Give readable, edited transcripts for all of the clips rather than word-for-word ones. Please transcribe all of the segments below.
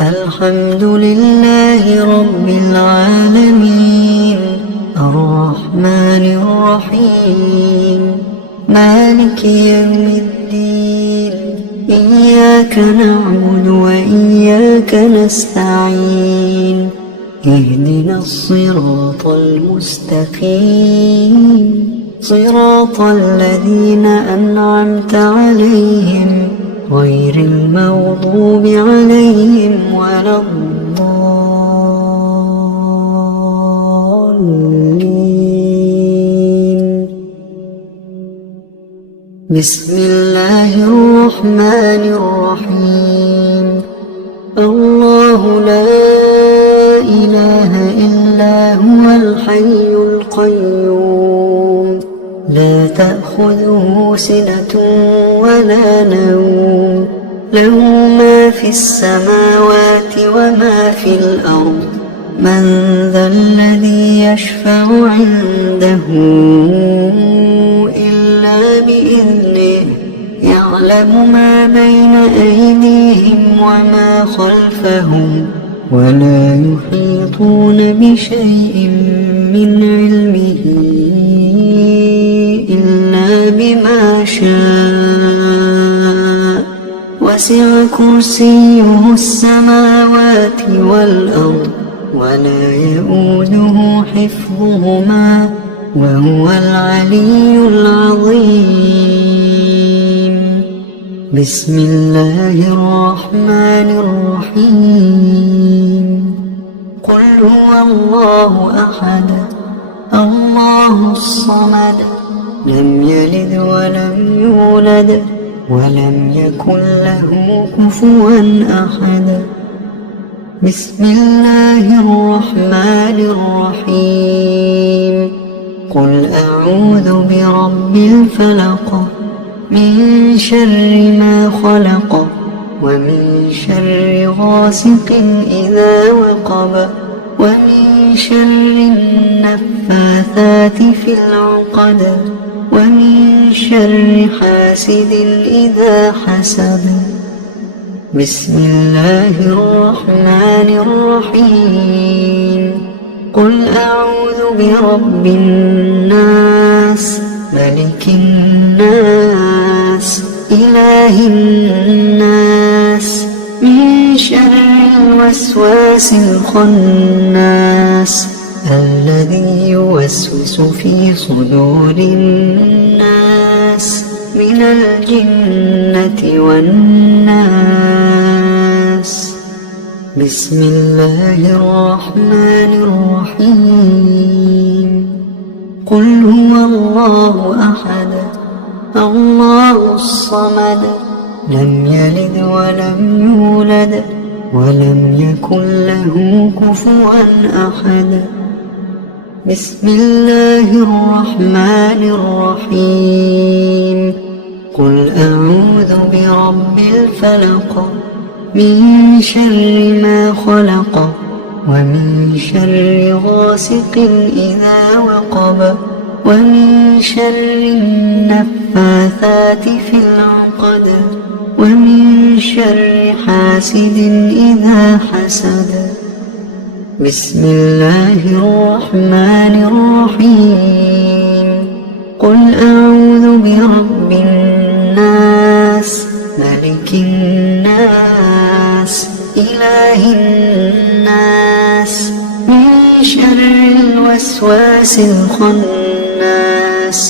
الحمد لله رب العالمين الرحمن الرحيم مالك يوم الدين إياك نعبد وإياك نستعين اهدنا الصراط المستقيم صراط الذين أنعمت عليهم غير المغضوب عليهم ولا الضالين. بسم الله الرحمن الرحيم. الله لا إله إلا هو الحي القيوم لا تأخذه سنة ولا نوم له ما في السماوات وما في الأرض من ذا الذي يشفع عنده إلا بإذنه يعلم ما بين أيديهم وما خلفهم ولا يحيطون بشيء من علمه إلا بما شاء وسع كرسيه السماوات والأرض ولا يؤوده حفظهما وهو العلي العظيم. بسم الله الرحمن الرحيم. قل هو الله أحد الله الصمد لم يلد ولم يولد ولم يكن له كفوا أحد. بسم الله الرحمن الرحيم. قل أعوذ برب الفلق من شر ما خلق ومن شر غاسق إذا وقب ومن شر النفاثات في العقد ومن شر حاسد إذا حسد. بسم الله الرحمن الرحيم. قل أعوذ برب الناس ملك الناس إله الناس من شر الوسواس الخناس الذي يوسوس في صدور الناس من الجنة والناس. بسم الله الرحمن الرحيم. قل هو الله أحد الله الصمد لم يلد ولم يولد ولم يكن له كفوا أحد. بسم الله الرحمن الرحيم. قل أعوذ برب الفلق من شر ما خلق ومن شر غاسق إذا وقب ومن شر النفاثات في العقد ومن شر حاسد إذا حسد. بسم الله الرحمن الرحيم. قل أعوذ برب الناس ملك الناس إله الناس من شر الوسواس الخناس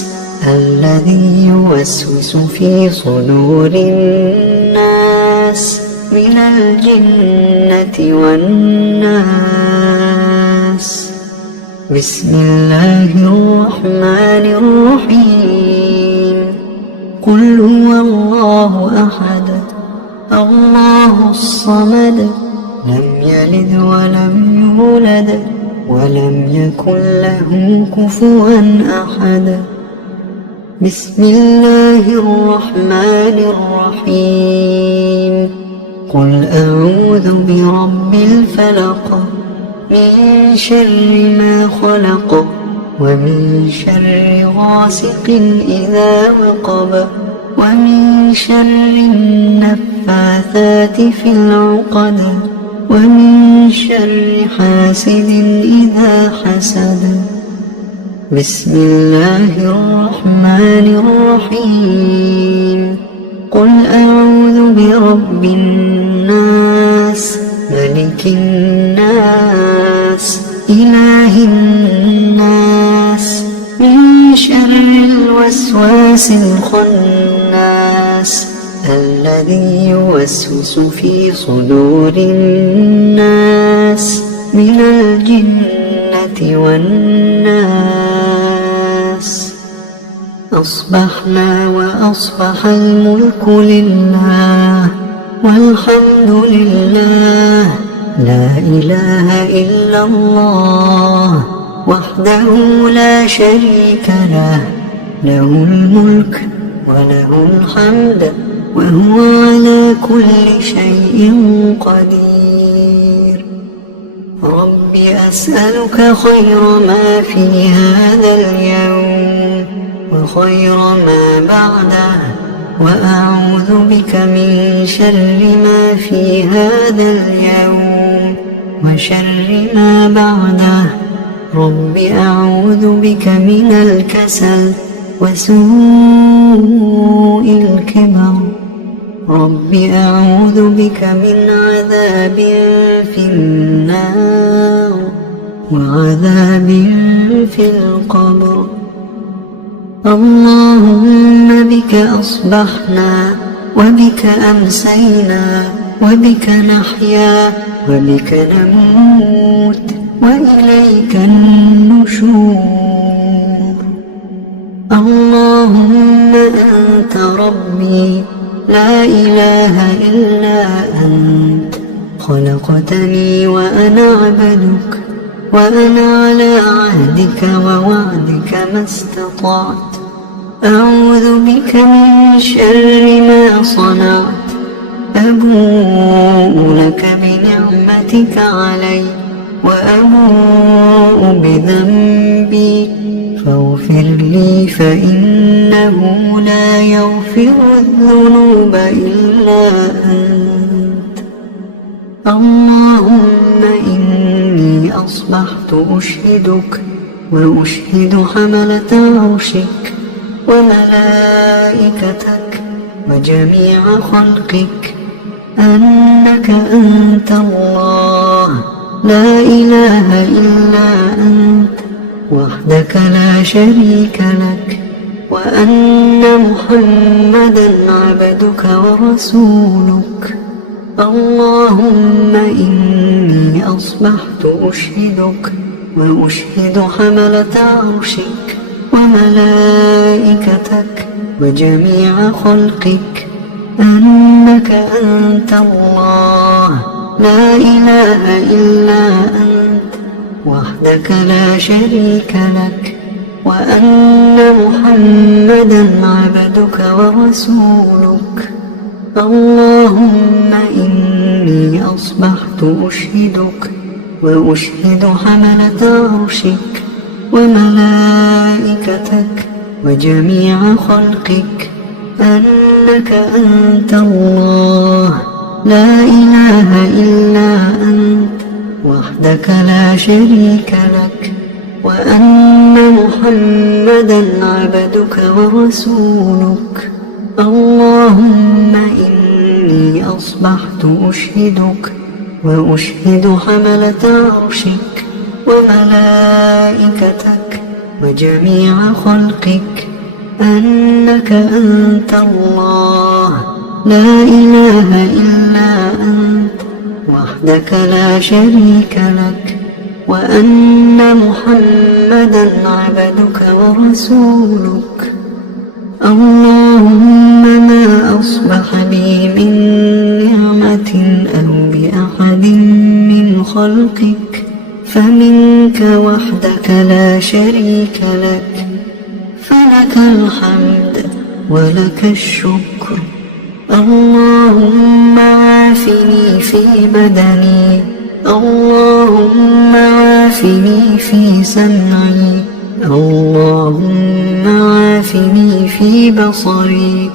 الذي يوسوس في صدور الناس من الجنة والناس. بسم الله الرحمن الرحيم. قل هو الله أحد الله الصمد لم يلد ولم يولد ولم يكن له كفوا أحد. بسم الله الرحمن الرحيم. قل أعوذ برب الفلق من شر ما خلق ومن شر غاسق إذا وقب ومن شر النفاثات في العقد ومن شر حاسد إذا حسد. بسم الله الرحمن الرحيم. قل أعوذ برب الناس ملك الناس إله الناس من شر الوسواس الخناس الذي يوسوس في صدور الناس من الجنة والناس. أصبحنا وأصبح الملك لله والحمد لله لا إله إلا الله وحده لا شريك له له الملك وله الحمد وهو على كل شيء قدير. رب أسألك خير ما في هذا اليوم وخير ما بعده وأعوذ بك من شر ما في هذا اليوم وشر ما بعده. رب أعوذ بك من الكسل وسوء الكبر. رب أعوذ بك من عذاب في النار وعذاب في القبر. اللهم بك أصبحنا وبك أمسينا وبك نحيا وبك نموت وإليك النشور. اللهم أنت ربي لا إله إلا أنت خلقتني وأنا عبدك وأنا على عهدك ووعدك ما استطعت. أعوذ بك من شر ما صنعت. أبوء لك بنعمتك علي وأبوء بذنبي فاغفر لي فإنه لا يغفر الذنوب إلا أنت. اللهم إني أصبحت أشهدك وأشهد حملة عرشك وملائكتك وجميع خلقك أنك أنت الله لا إله إلا أنت وحدك لا شريك لك وأن محمدا عبدك ورسولك. اللهم إني أصبحت أشهدك وأشهد حملة عرشك وملائكتك وجميع خلقك أنك أنت الله لا إله إلا أنت وحدك لا شريك لك وأن محمدا عبدك ورسولك. اللهم إني أصبحت أشهدك وأشهد حملة عرشك وملائكتك وجميع خلقك أنك أنت الله لا إله إلا أنت وحدك لا شريك لك وأن محمدا عبدك ورسولك. اللهم إني أصبحت أشهدك وأشهد حملة عرشك وملائكتك وجميع خلقك أنك أنت الله لا إله إلا أنت وحدك لا شريك لك وأن محمدا عبدك ورسولك. اللهم ما أصبح بي من نعمة أو بأحد من خلقك فمنك وحدك لا شريك لك فلك الحمد ولك الشكر. اللهم عافني في بدني اللهم عافني في سمعي اللهم عافني في بصري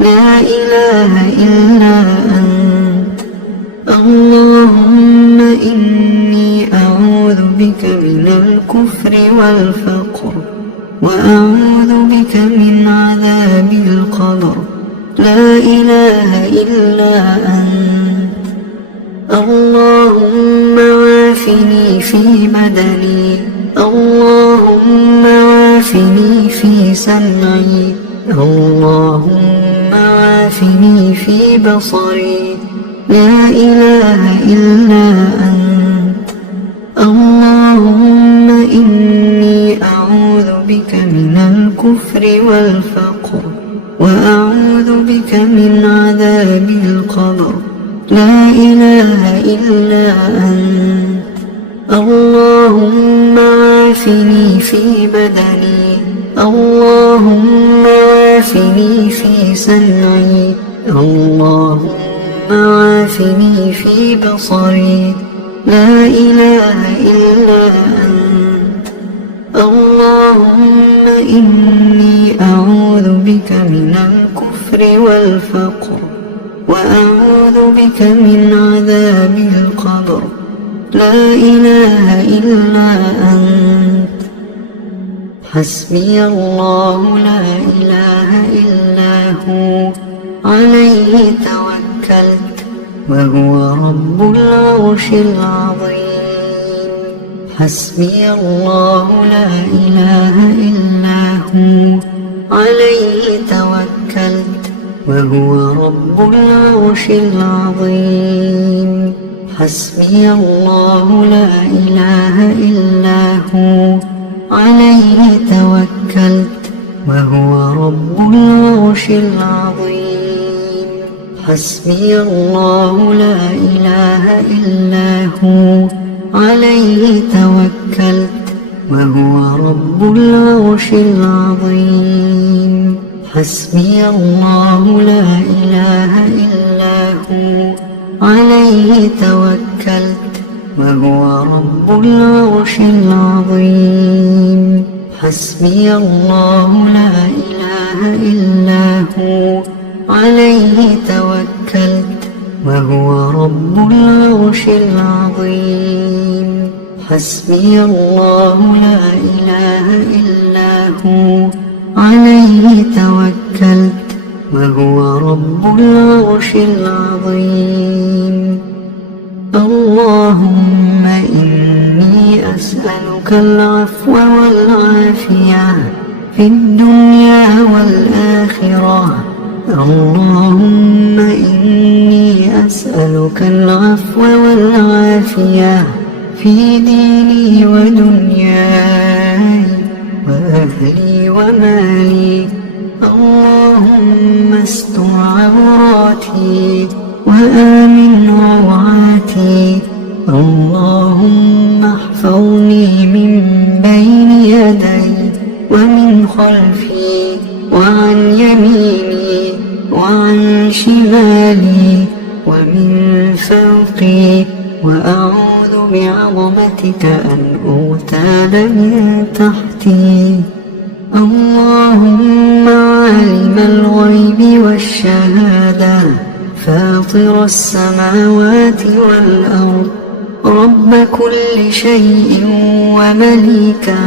لا إله إلا أنت. اللهم والفقر وأعوذ بك من عذاب القبر. لا إله إلا أنت. اللهم عافني في بدني، اللهم عافني في سمعي، اللهم عافني في بصري. لا إله إلا أنت. اللهم إني أعوذ بك من الكفر والفقر وأعوذ بك من عذاب القبر. لا إله إلا أنت. اللهم عافني في بدني، اللهم عافني في سمعي، اللهم عافني في بصري. لا إله إلا أنت. اللهم إني أعوذ بك من الكفر والفقر وأعوذ بك من عذاب القبر. لا إله إلا أنت. حسبي الله لا إله إلا هو، عليه توكلت وهو رب العرش العظيم. حسبي الله لا إله إلا هو، عليه توكلت وهو رب العرش العظيم. حسبي الله لا إله إلا هو، عليه توكلت وهو رب العرش العظيم. حسبي الله لا إله إلا هو، عليه توكلت وهو رب العرش العظيم. حسبي الله لا إله إلا هو، عليه توكلت وهو رب العرش العظيم. حسبي الله لا إله إلا هو، عليه توكلت وهو رب العرش العظيم. حسبي الله لا إله إلا هو، عليه توكلت وهو رب العرش العظيم. اللهم إني أسألك العفو والعافية في الدنيا والآخرة. اللهم إني أسألك العفو والعافية في ديني ودنياي وأهلي ومالي. اللهم استر عوراتي وآمن روعاتي. اللهم احفظني من بين يدي ومن خلفي وعن يميني وعن شمالي ومن فوقي، وأعوذ بعظمتك أن أغتال من تحتي. اللهم عالم الغيب والشهادة، فاطر السماوات والأرض، رب كل شيء ومليكه،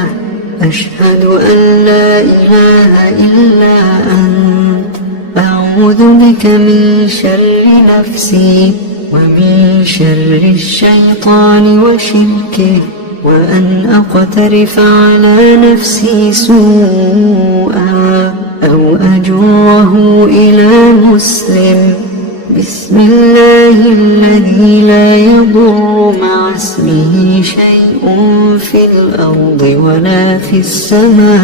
أشهد أن لا إله إلا أنت. أعوذ بك من شر نفسي ومن شر الشيطان وشركه، وأن أقترف على نفسي سوءا أو أجره إلى مسلم. بسم الله الذي لا يضر مع اسمه شيء في الأرض ولا في السماء،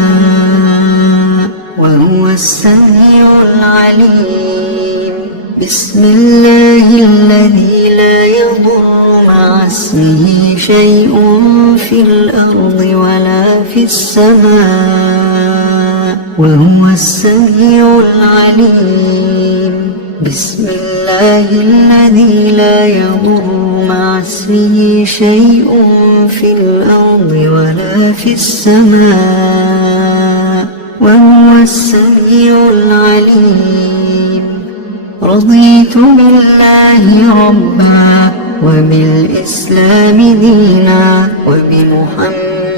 وهو السميع العليم. بسم الله الذي لا يضر مع اسمه شيء في الأرض ولا في السماء، وهو السميع العليم. بسم الله الذي لا يضر مع اسمه شيء في الأرض ولا في السماء، وهو السميع العليم. رضيت بالله ربا وبالإسلام دينا وبمحمد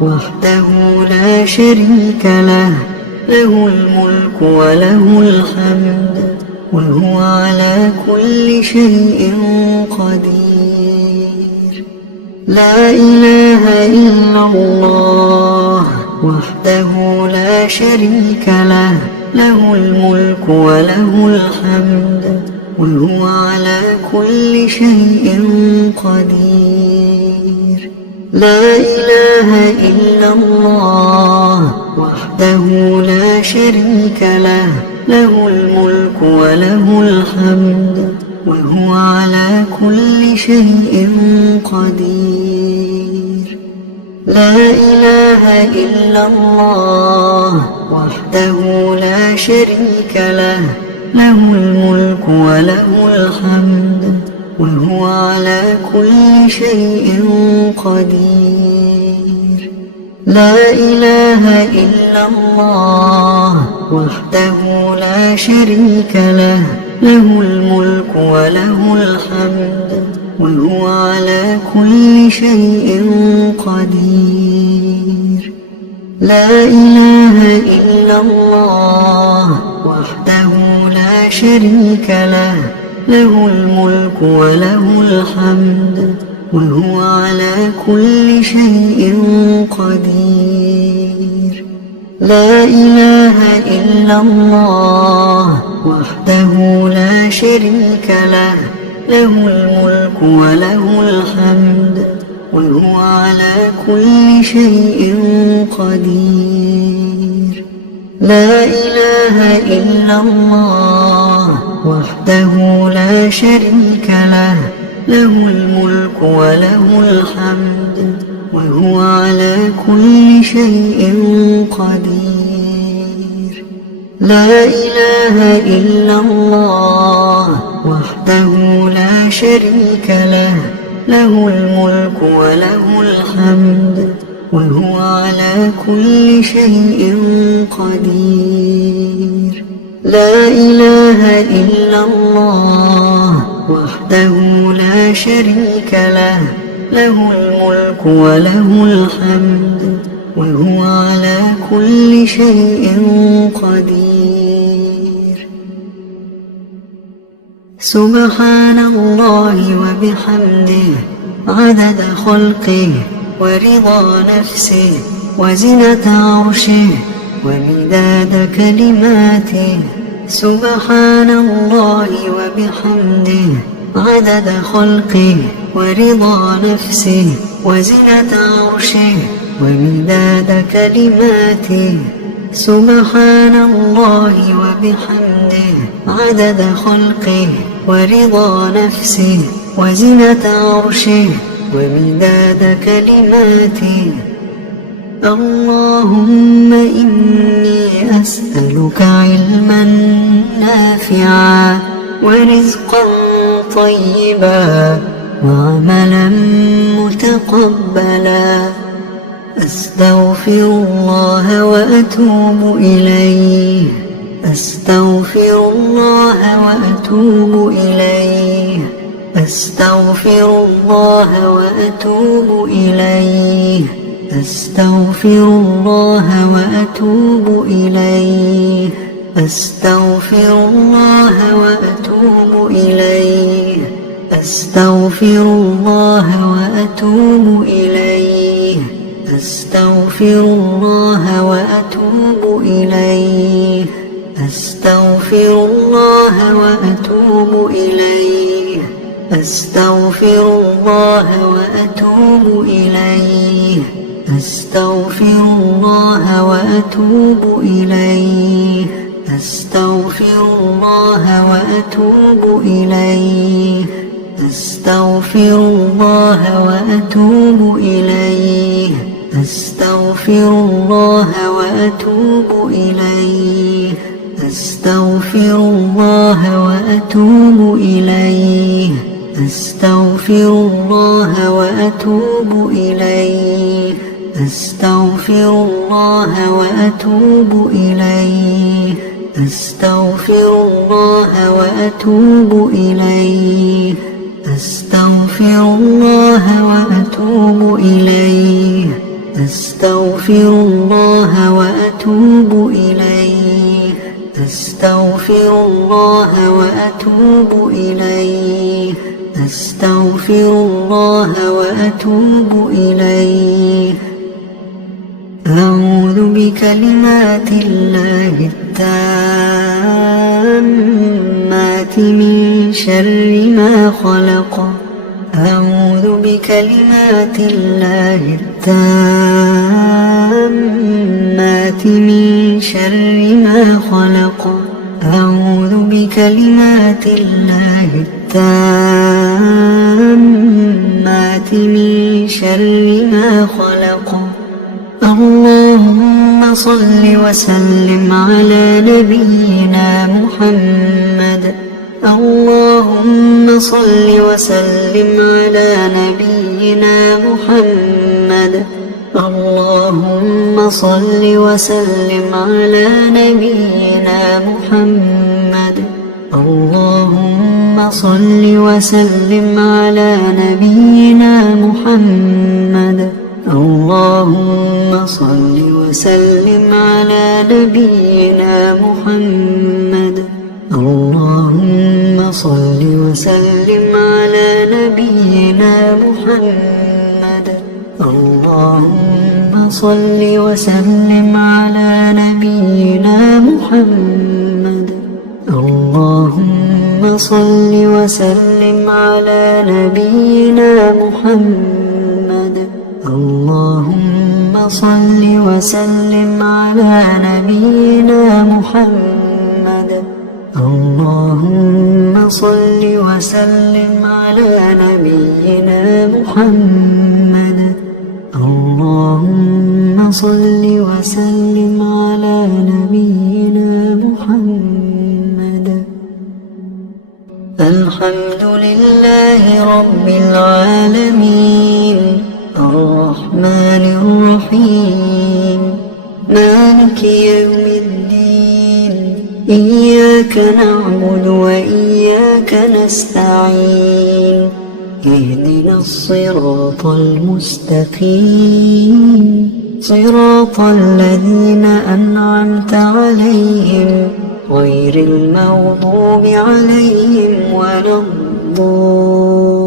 وحده لا شريك له، له الملك وله الحمد وهو على كل شيء قدير. لا إله إلا الله وحده لا شريك له، له الملك وله الحمد وهو على كل شيء قدير. لا إله إلا الله وحده لا شريك له، له الملك وله الحمد وهو على كل شيء قدير. لا إله إلا الله وحده لا شريك له، له الملك وله الحمد وهو على كل شيء قدير. لا إله إلا الله وحده لا شريك له، له الملك وله الحمد وهو على كل شيء قدير. لا إله إلا الله وحده لا شريك له، له الملك وله الحمد وهو على كل شيء قدير. لا إله إلا الله وحده لا شريك له، له الملك وله الحمد وهو على كل شيء قدير. لا إله إلا الله وحده لا شريك له، له الملك وله الحمد وهو على كل شيء قدير. لا إله إلا الله وحده لا شريك له، له الملك وله الحمد وهو على كل شيء قدير. لا إله إلا الله وحده لا شريك له، له الملك وله الحمد وهو على كل شيء قدير. سبحان الله وبحمده عدد خلقه ورضا نفسه وزنة عرشه ومداد كلماته. سبحان الله وبحمده عدد خلقه ورضا نفسه وزنة عرشه ومداد كلماته. سبحان الله وبحمده عدد خلقه ورضا نفسه وزنة عرشه ومداد كلماته. اللهم إني أسألك علما نافعا ورزقا طيبا وعملا متقبلا. أستغفر الله وأتوب إليه، أستغفر الله وأتوب إليه، أستغفر الله وأتوب إليه، أستغفر الله وأتوب إليه، أستغفر الله وأتوب إليه، أستغفر الله وأتوب إليه، أستغفر الله وأتوب إليه، أستغفر الله وأتوب إليه، أستغفر الله وأتوب إليه، أستغفر الله وأتوب إليه، أستغفر الله وأتوب إليه، أستغفر الله وأتوب إليه، أستغفر الله وأتوب إليه، أستغفر الله وأتوب إليه، أستغفر الله وأتوب إليه، أستغفر الله وأتوب إليه، أستغفر الله وأتوب إليه، أستغفر الله وأتوب إليه، أستغفر أستغفر الله وأتوب إليه أستغفر الله وأتوب إليه أستغفر الله وأتوب إليه أعوذ بكلمات الله التامات من شر ما خلق أعوذ بكلمات الله التامات من شر ما خلق أعوذ بكلمات الله التامات من شر ما خلق اللهم صل وسلم على نبينا محمد اللهم صل وسلم على نبينا محمد اللهم صل وسلم على نبينا محمد اللهم صل وسلم على نبينا محمد اللهم صل وسلم على نبينا محمد اللهم صل وسلم على نبينا محمد اللهم صل وسلم على نبينا محمد اللهم صل وسلم على نبينا محمد اللهم صل وسلم على نبينا محمد اللهم صل وسلم على نبينا محمد اللهم صل وسلم على نبينا محمد الحمد لله رب العالمين الرحمن الرحيم مالك يوم الدين إياك نعبد وإياك نستعين اهدنا الصراط المستقيم صراط الذين أنعمت عليهم غير المغضوب عليهم ولا الضالين